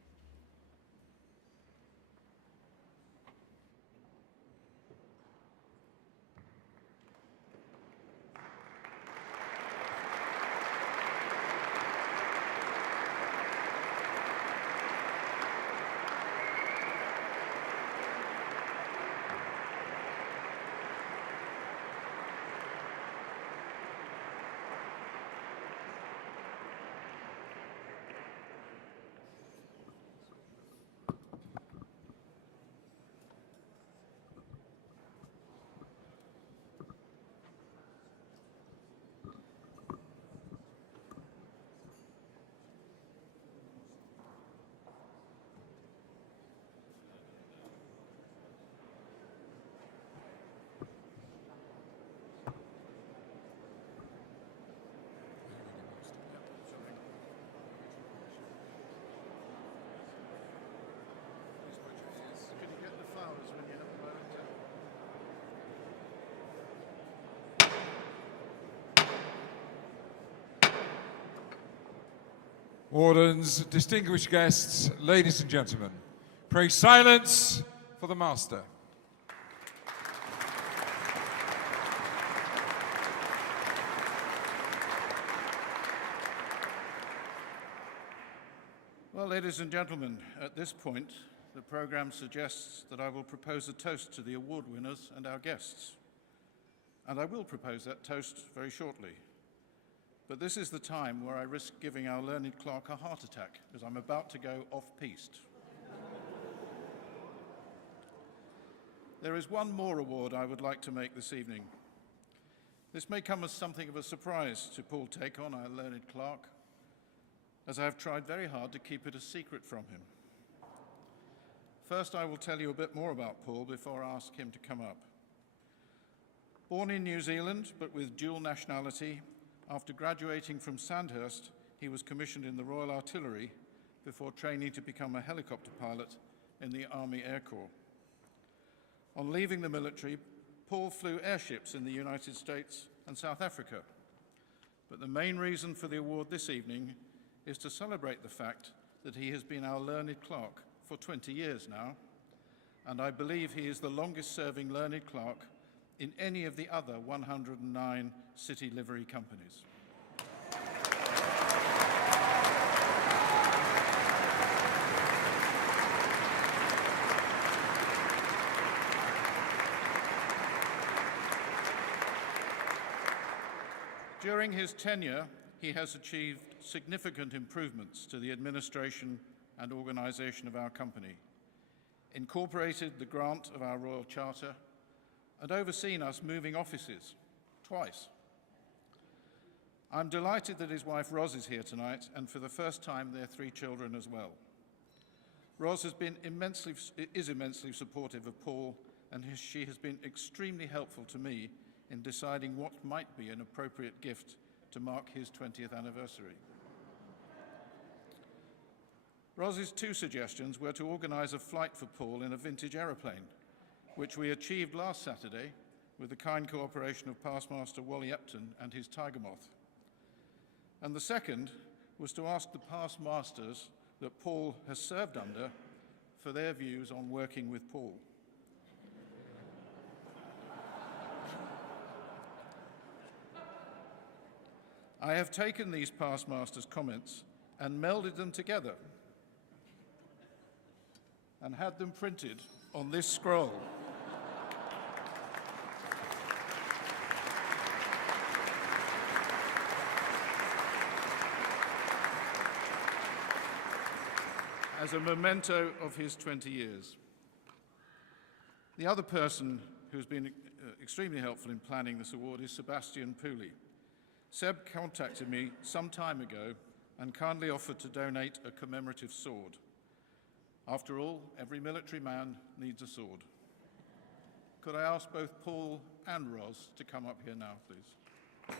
Wardens, distinguished guests, ladies and gentlemen, pray silence for the Master. Well, ladies and gentlemen, at this point, the programme suggests that I will propose a toast to the award winners and our guests. And I will propose that toast very shortly. But this is the time where I risk giving our learned clerk a heart attack, as I'm about to go off-piste. There is one more award I would like to make this evening. This may come as something of a surprise to Paul Tacon, our learned clerk, as I have tried very hard to keep it a secret from him. First, I will tell you a bit more about Paul before I ask him to come up. Born in New Zealand, but with dual nationality, after graduating from Sandhurst, he was commissioned in the Royal Artillery before training to become a helicopter pilot in the Army Air Corps. On leaving the military, Paul flew airships in the United States and South Africa. But the main reason for the award this evening is to celebrate the fact that he has been our learned clerk for 20 years now, and I believe he is the longest-serving learned clerk in any of the other 109 city livery companies. During his tenure, he has achieved significant improvements to the administration and organisation of our company, incorporated the grant of our Royal Charter, and overseen us moving offices twice. I'm delighted that his wife Ros is here tonight, and for the first time their 3 children as well. Ros is immensely supportive of Paul, and she has been extremely helpful to me in deciding what might be an appropriate gift to mark his 20th anniversary. Ros's 2 suggestions were to organise a flight for Paul in a vintage aeroplane, which we achieved last Saturday with the kind cooperation of Pastmaster Wally Epton and his Tiger Moth. And the second was to ask the past masters that Paul has served under for their views on working with Paul. I have taken these past masters' comments and melded them together and had them printed on this scroll. As a memento of his 20 years. The other person who's been extremely helpful in planning this award is Sebastian Pooley. Seb contacted me some time ago and kindly offered to donate a commemorative sword. After all, every military man needs a sword. Could I ask both Paul and Ros to come up here now, please?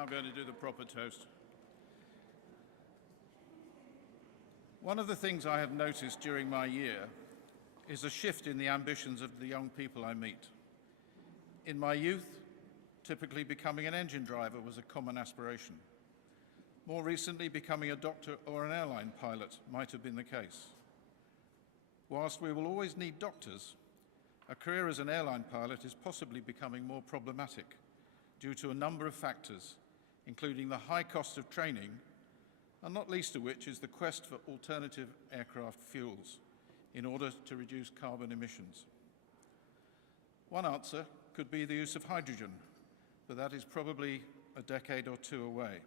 now going to do the proper toast. One of the things I have noticed during my year is a shift in the ambitions of the young people I meet. In my youth, typically becoming an engine driver was a common aspiration. More recently, becoming a doctor or an airline pilot might have been the case. Whilst we will always need doctors, a career as an airline pilot is possibly becoming more problematic due to a number of factors, including the high cost of training, and not least of which is the quest for alternative aircraft fuels in order to reduce carbon emissions. One answer could be the use of hydrogen, but that is probably a decade or two away.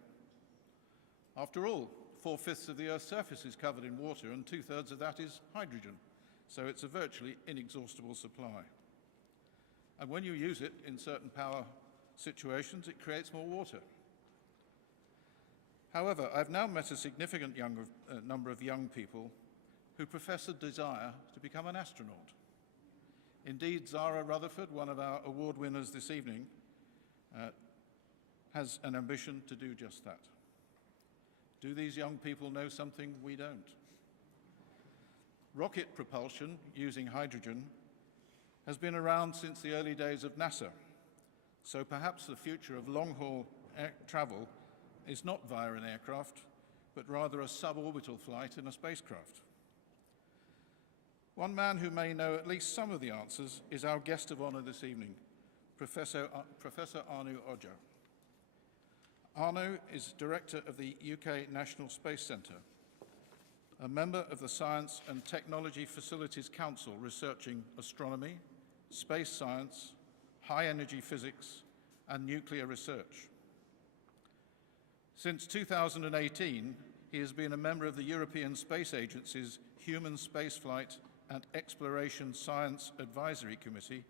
After all, 4/5 of the Earth's surface is covered in water and 2/3 of that is hydrogen, so it's a virtually inexhaustible supply. And when you use it in certain power situations, it creates more water. However, I've now met a significant number of young people who profess a desire to become an astronaut. Indeed, Zara Rutherford, one of our award winners this evening, has an ambition to do just that. Do these young people know something we don't? Rocket propulsion using hydrogen has been around since the early days of NASA, so perhaps the future of long-haul travel is not via an aircraft, but rather a suborbital flight in a spacecraft. One man who may know at least some of the answers is our guest of honor this evening, Professor Anu Oja. Anu is director of the UK National Space Centre, a member of the Science and Technology Facilities Council researching astronomy, space science, high-energy physics, and nuclear research. Since 2018, he has been a member of the European Space Agency's Human Spaceflight and Exploration Science Advisory Committee,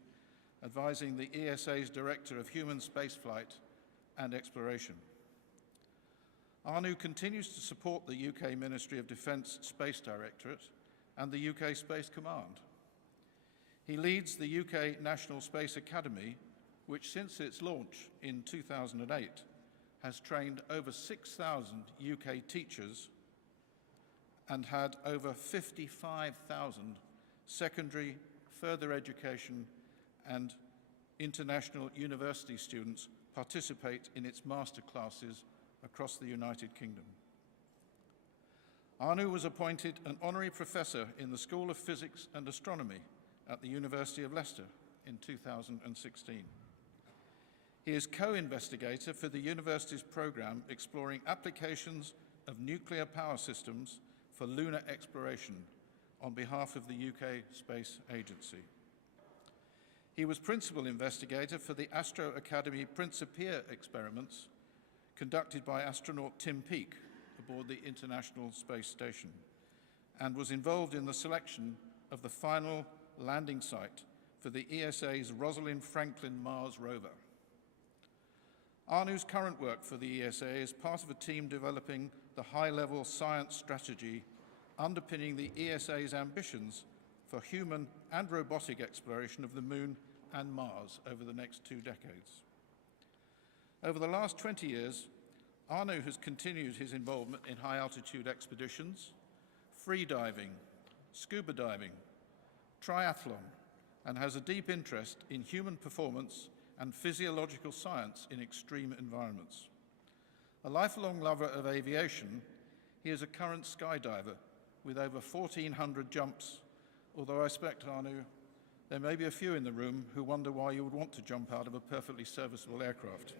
advising the ESA's Director of Human Spaceflight and Exploration. Anu continues to support the UK Ministry of Defence Space Directorate and the UK Space Command. He leads the UK National Space Academy, which since its launch in 2008 has trained over 6,000 UK teachers and had over 55,000 secondary, further education and international university students participate in its master classes across the United Kingdom. Anu was appointed an honorary professor in the School of Physics and Astronomy at the University of Leicester in 2016. He is co-investigator for the university's program exploring applications of nuclear power systems for lunar exploration on behalf of the UK Space Agency. He was principal investigator for the Astro Academy Principia experiments conducted by astronaut Tim Peake aboard the International Space Station, and was involved in the selection of the final landing site for the ESA's Rosalind Franklin Mars rover. Anu's current work for the ESA is part of a team developing the high-level science strategy underpinning the ESA's ambitions for human and robotic exploration of the Moon and Mars over the next 2 decades. Over the last 20 years, Anu has continued his involvement in high-altitude expeditions, free diving, scuba diving, triathlon, and has a deep interest in human performance and physiological science in extreme environments. A lifelong lover of aviation, he is a current skydiver with over 1,400 jumps, although I expect, Anu, there may be a few in the room who wonder why you would want to jump out of a perfectly serviceable aircraft.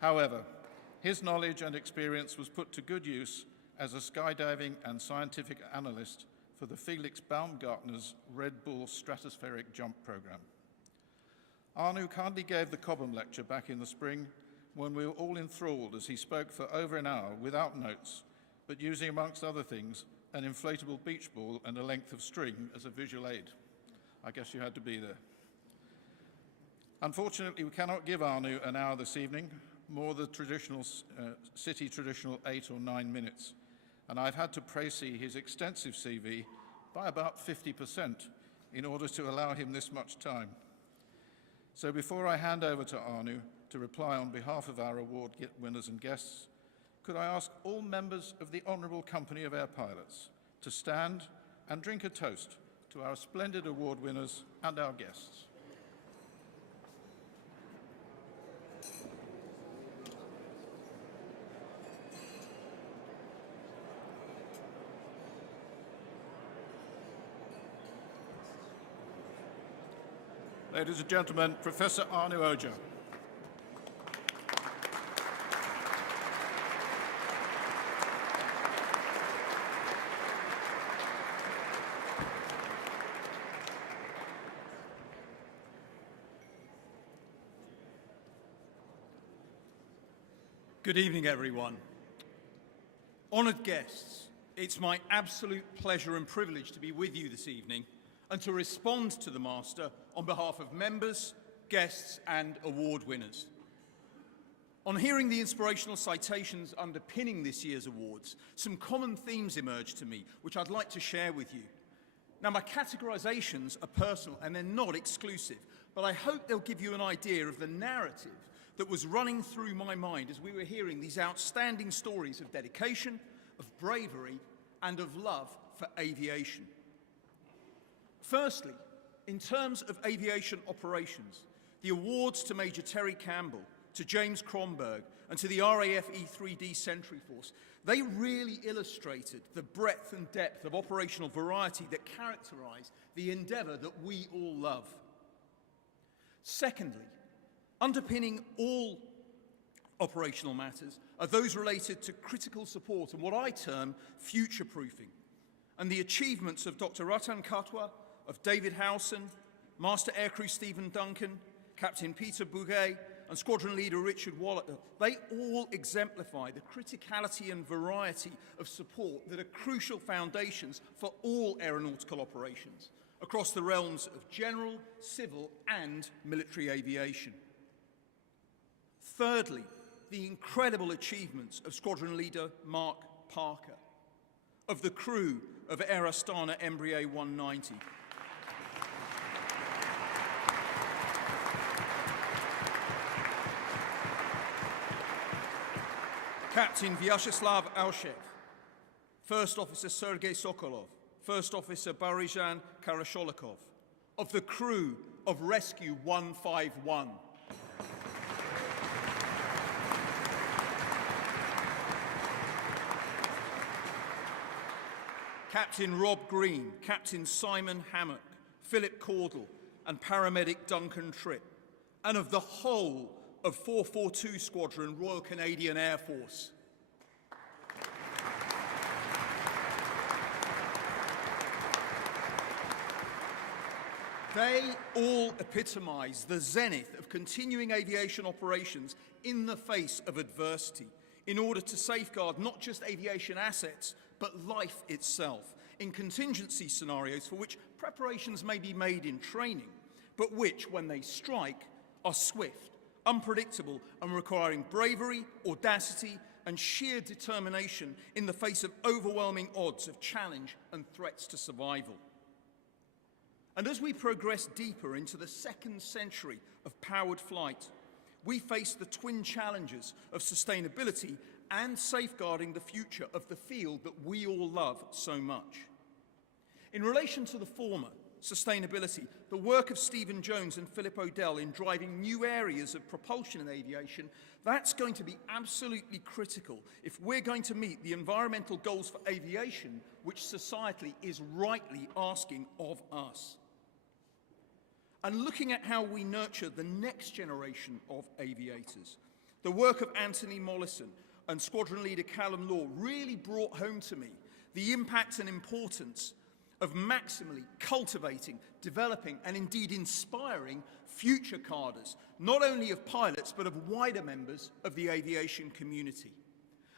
However, his knowledge and experience was put to good use as a skydiving and scientific analyst for the Felix Baumgartner's Red Bull stratospheric jump program. Anu kindly gave the Cobham lecture back in the spring when we were all enthralled as he spoke for over an hour without notes, but using, amongst other things, an inflatable beach ball and a length of string as a visual aid. I guess you had to be there. Unfortunately, we cannot give Anu an hour this evening, more the traditional city traditional 8 or 9 minutes, and I've had to précis his extensive CV by about 50% in order to allow him this much time. So before I hand over to Arnu to reply on behalf of our award winners and guests, could I ask all members of the Honourable Company of Air Pilots to stand and drink a toast to our splendid award winners and our guests. Ladies and gentlemen, Professor Arnu Oja. Good evening, everyone. Honoured guests, it's my absolute pleasure and privilege to be with you this evening and to respond to the Master on behalf of members, guests and award winners. On hearing the inspirational citations underpinning this year's awards, some common themes emerged to me, which I'd like to share with you. Now, my categorisations are personal and they're not exclusive, but I hope they'll give you an idea of the narrative that was running through my mind as we were hearing these outstanding stories of dedication, of bravery, and of love for aviation. Firstly, in terms of aviation operations, the awards to Major Terry Campbell, to James Kronberg, and to the RAF E3D Sentry Force, they really illustrated the breadth and depth of operational variety that characterise the endeavour that we all love. Secondly, underpinning all operational matters are those related to critical support and what I term future-proofing, and the achievements of Dr. Ratan Katwa, of David Howson, Master Aircrew Stephen Duncan, Captain Peter Bouguet, and Squadron Leader Richard Waller, they all exemplify the criticality and variety of support that are crucial foundations for all aeronautical operations across the realms of general, civil, and military aviation. Thirdly, the incredible achievements of Squadron Leader Mark Parker, of the crew of Air Astana Embraer 190, Captain Vyacheslav Alshev, First Officer Sergei Sokolov, First Officer Barijan Karasholikov, of the crew of Rescue 151, Captain Rob Green, Captain Simon Hammock, Philip Caudle, and paramedic Duncan Tripp, and of the whole of 442 Squadron, Royal Canadian Air Force. They all epitomise the zenith of continuing aviation operations in the face of adversity in order to safeguard not just aviation assets, but life itself in contingency scenarios for which preparations may be made in training, but which, when they strike, are swift, unpredictable, and requiring bravery, audacity, and sheer determination in the face of overwhelming odds of challenge and threats to survival. And as we progress deeper into the second century of powered flight, we face the twin challenges of sustainability and safeguarding the future of the field that we all love so much. In relation to the former, sustainability, the work of Stephen Jones and Philip O'Dell in driving new areas of propulsion in aviation, that's going to be absolutely critical if we're going to meet the environmental goals for aviation, which society is rightly asking of us. And looking at how we nurture the next generation of aviators, the work of Anthony Mollison and Squadron Leader Callum Law really brought home to me the impact and importance of maximally cultivating, developing, and indeed inspiring future cadres, not only of pilots, but of wider members of the aviation community.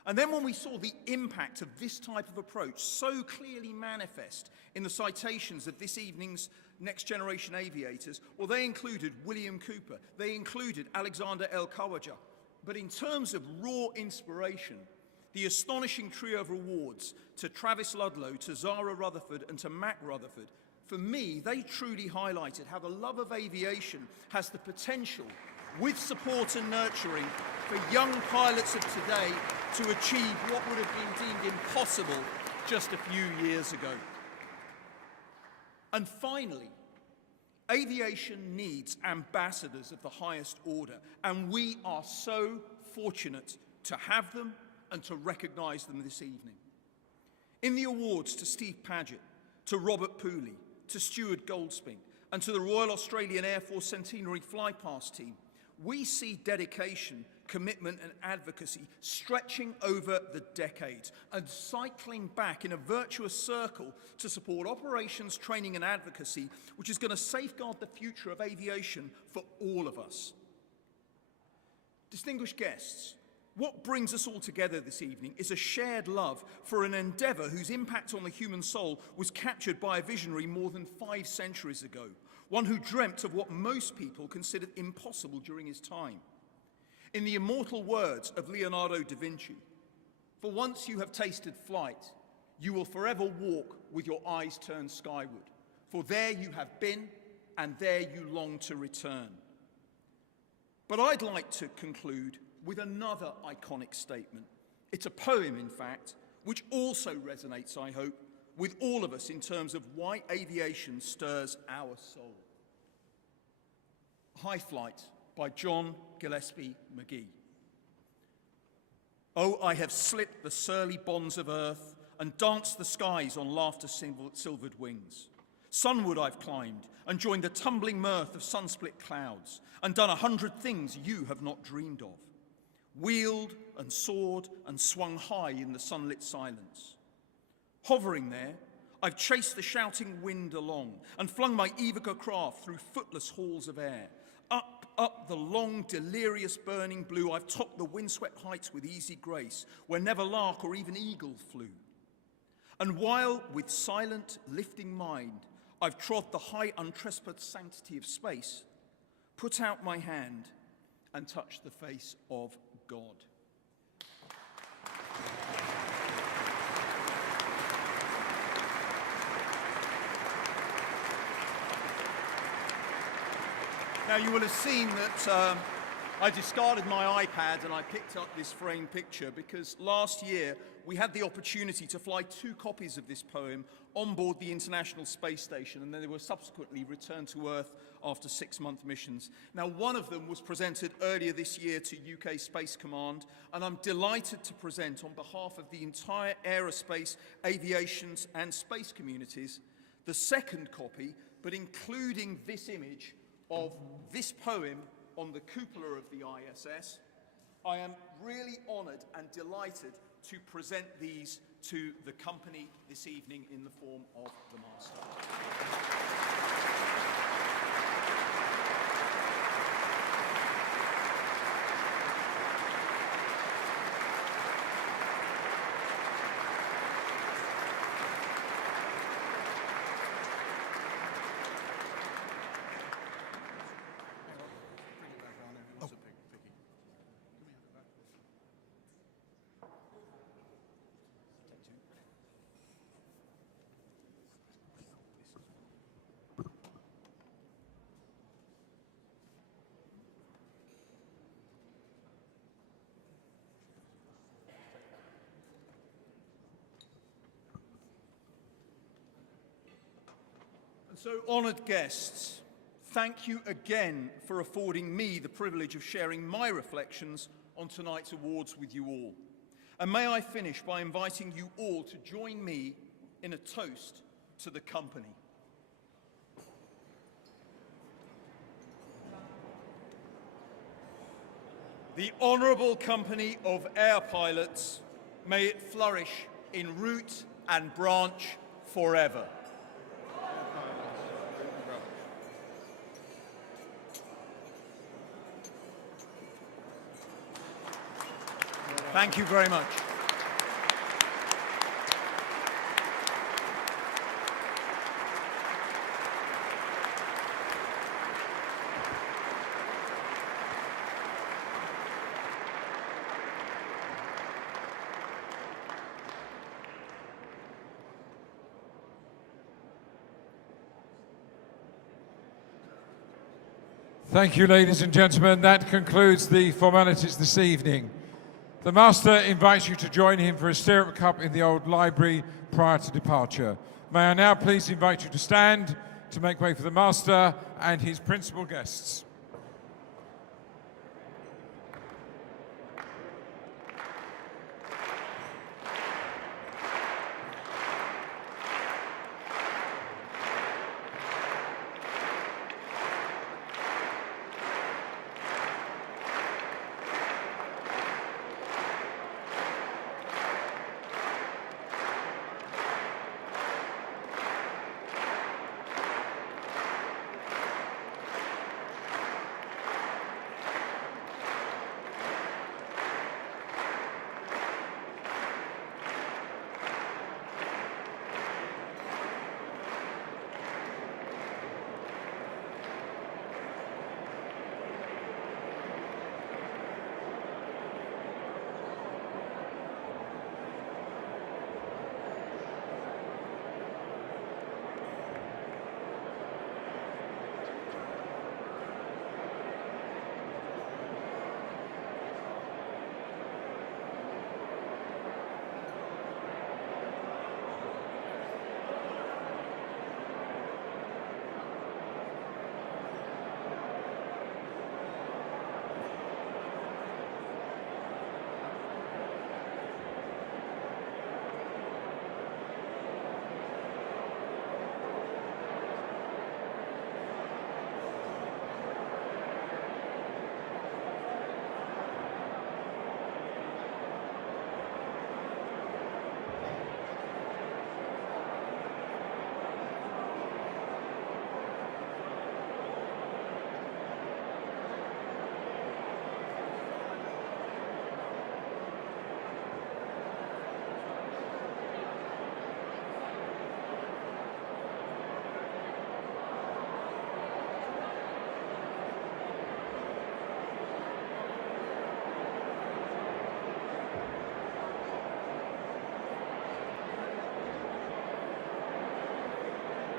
And then when we saw the impact of this type of approach so clearly manifest in the citations of this evening's Next Generation Aviators, well, they included William Cooper, they included Alexander El Khawaja, but in terms of raw inspiration, the astonishing trio of awards to Travis Ludlow, to Zara Rutherford, and to Mac Rutherford, For me, they truly highlighted how the love of aviation has the potential, with support and nurturing, for young pilots of today to achieve what would have been deemed impossible just a few years ago. And finally, aviation needs ambassadors of the highest order, and we are so fortunate to have them and to recognise them this evening. In the awards to Steve Paget, to Robert Pooley, to Stuart Goldspink, and to the Royal Australian Air Force Centenary Flypast team, we see dedication, commitment and advocacy stretching over the decades and cycling back in a virtuous circle to support operations, training and advocacy, which is going to safeguard the future of aviation for all of us. Distinguished guests, what brings us all together this evening is a shared love for an endeavour whose impact on the human soul was captured by a visionary more than 5 centuries ago, one who dreamt of what most people considered impossible during his time. In the immortal words of Leonardo da Vinci, "For once you have tasted flight, you will forever walk with your eyes turned skyward, for there you have been, and there you long to return." But I'd like to conclude with another iconic statement. It's a poem, in fact, which also resonates, I hope, with all of us in terms of why aviation stirs our soul. High Flight by John Gillespie Magee. Oh, I have slipped the surly bonds of earth and danced the skies on laughter-silvered wings. Sunward I've climbed and joined the tumbling mirth of sun-split clouds and done 100 things you have not dreamed of. Wheeled and soared and swung high in the sunlit silence. Hovering there, I've chased the shouting wind along and flung my evoca craft through footless halls of air. Up the long, delirious burning blue, I've topped the windswept heights with easy grace, where never lark or even eagle flew. And while with silent, lifting mind, I've trod the high, untrespassed sanctity of space, put out my hand and touched the face of God. Now, you will have seen that I discarded my iPad and I picked up this framed picture because last year we had the opportunity to fly 2 copies of this poem on board the International Space Station, and then they were subsequently returned to Earth after 6-month missions. Now, one of them was presented earlier this year to UK Space Command, and I'm delighted to present on behalf of the entire aerospace, aviation and space communities the second copy, but including this image of this poem on the cupola of the ISS. I am really honoured and delighted to present these to the company this evening in the form of the Master. And so, honoured guests, thank you again for affording me the privilege of sharing my reflections on tonight's awards with you all. And may I finish by inviting you all to join me in a toast to the company. The Honourable Company of Air Pilots, may it flourish in root and branch forever. Thank you very much. Thank you, ladies and gentlemen. That concludes the formalities this evening. The Master invites you to join him for a stirrup cup in the old library prior to departure. May I now please invite you to stand to make way for the Master and his principal guests.